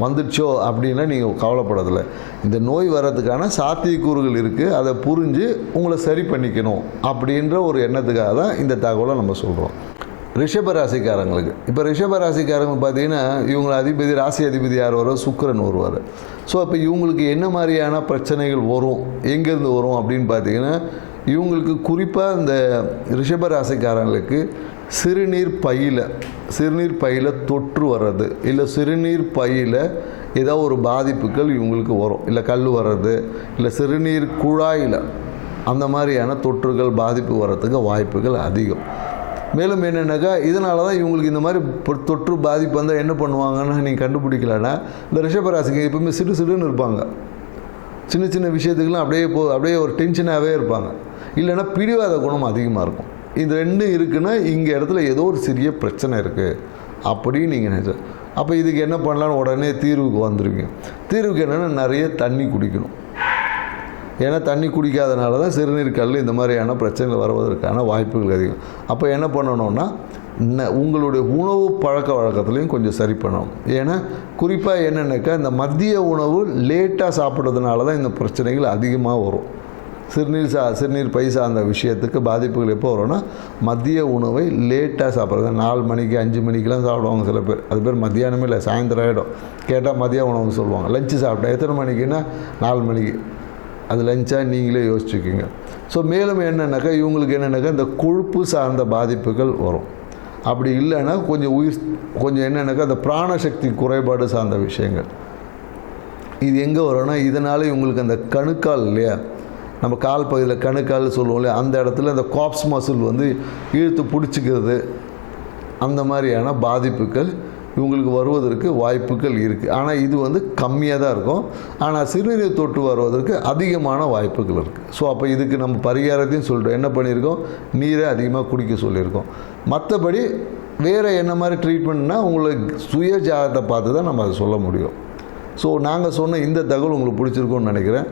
வந்துடுச்சோ அப்படின்னா நீங்கள் கவலைப்படதில்லை இந்த நோய் வர்றதுக்கான சாத்தியக்கூறுகள் இருக்குது அதை புரிஞ்சு உங்களை சரி பண்ணிக்கணும் அப்படின்ற ஒரு எண்ணத்துக்காக தான் இந்த தகவலை நம்ம சொல்கிறோம் ரிஷபராசிக்காரங்களுக்கு இப்போ ரிஷப ராசிக்காரங்க பார்த்தீங்கன்னா இவங்க அதிபதி ராசி அதிபதி யார் வரும் சுக்கிரன் வருவார். ஸோ அப்போ இவங்களுக்கு என்ன மாதிரியான பிரச்சனைகள் வரும்? எங்கேருந்து வரும் அப்படின்னு பார்த்தீங்கன்னா இவங்களுக்கு குறிப்பாக இந்த ரிஷப ராசிக்காரங்களுக்கு சிறுநீர் பையில் சிறுநீர் பையில் தொற்று வர்றது. இல்லை சிறுநீர் பையில் ஏதோ ஒரு பாதிப்புகள் இவங்களுக்கு வரும். இல்லை கல் வர்றது இல்லை சிறுநீர் குழாயில் அந்த மாதிரியான தொற்றுகள் பாதிப்பு வர்றதுக்கு வாய்ப்புகள் அதிகம். மேலும் என்னென்னாக்கா இதனால தான் இவங்களுக்கு இந்த மாதிரி தொற்று பாதிப்பு வந்தால் என்ன பண்ணுவாங்கன்னு நீங்கள் கண்டுபிடிக்கலன்னா இந்த ரிஷபராசிக்கு எப்பவுமே சிடு சிடுன்னு இருப்பாங்க. சின்ன சின்ன விஷயத்துக்கெல்லாம் அப்படியே போ அப்படியே ஒரு டென்ஷனாகவே இருப்பாங்க. இல்லைன்னா பிடிவாத குணம் அதிகமாக இருக்கும். இது ரெண்டும் இருக்குன்னா இங்கே இடத்துல ஏதோ ஒரு சிறிய பிரச்சனை இருக்குது அப்படின்னு நீங்கள் நினைச்ச அப்போ இதுக்கு என்ன பண்ணலான்னு உடனே தீர்வுக்கு வந்துடுவீங்க தீர்வுக்கு என்னென்னா நிறைய தண்ணி குடிக்கணும். ஏன்னா தண்ணி குடிக்காதனால தான் சிறுநீர் கல் இந்த மாதிரியான பிரச்சனைகள் வருவதற்கான வாய்ப்புகள் அதிகம். அப்போ என்ன பண்ணணும்னா உங்களுடைய உணவு பழக்க வழக்கத்துலையும் கொஞ்சம் சரி பண்ணணும். ஏன்னா குறிப்பாக என்னென்னாக்கா இந்த மதிய உணவு லேட்டாக சாப்பிட்றதுனால தான் இந்த பிரச்சனைகள் அதிகமாக வரும். சிறுநீர் சா சிறுநீர் பை சார்ந்த விஷயத்துக்கு பாதிப்புகள் எப்போ வரும்னா மதிய உணவை லேட்டாக சாப்பிட்றது. நாலு மணிக்கு அஞ்சு மணிக்கெலாம் சாப்பிடுவாங்க சில பேர். அது பேர் மத்தியானமே இல்லை சாயந்தரம் ஆகிடும் கேட்டால் மதிய உணவு சொல்லுவாங்க. லஞ்சு சாப்பிட்டா எத்தனை மணிக்குன்னா நாலு மணிக்கு. அது லஞ்சாக நீங்களே யோசிச்சுக்கிங்க. ஸோ மேலும் என்னென்னாக்கா இவங்களுக்கு என்னென்னாக்கா இந்த கொழுப்பு சார்ந்த பாதிப்புகள் வரும். அப்படி இல்லைன்னா கொஞ்சம் உயிர் கொஞ்சம் என்னென்னாக்கா அந்த பிராணசக்தி குறைபாடு சார்ந்த விஷயங்கள். இது எங்கே வரும்னா இதனால இவங்களுக்கு அந்த கணுக்கால் இல்லையா? நம்ம கால் பகுதியில் கணுக்கால் சொல்லுவோம் இல்லையா? அந்த இடத்துல அந்த காப்ஸ் மசில் வந்து இழுத்து பிடிச்சிக்கிறது. அந்த மாதிரியான பாதிப்புகள் இவங்களுக்கு வருவதற்கு வாய்ப்புகள் இருக்குது ஆனால் இது வந்து கம்மியாக தான் இருக்கும். ஆனால் சிறுநீர் தொற்று வருவதற்கு அதிகமான வாய்ப்புகள் இருக்குது ஸோ அப்போ இதுக்கு நம்ம பரிகாரத்தையும் சொல்லிட்டோம் என்ன பண்ணியிருக்கோம்? நீரை அதிகமாக குடிக்க சொல்லியிருக்கோம். மற்றபடி வேறு என்ன மாதிரி ட்ரீட்மெண்ட்னா உங்களுக்கு சுய ஜாதகத்தை பார்த்து தான் நம்ம அதை சொல்ல முடியும். ஸோ நாங்கள் சொன்ன இந்த தகவல் உங்களுக்கு பிடிச்சிருக்கோன்னு நினைக்கிறேன்.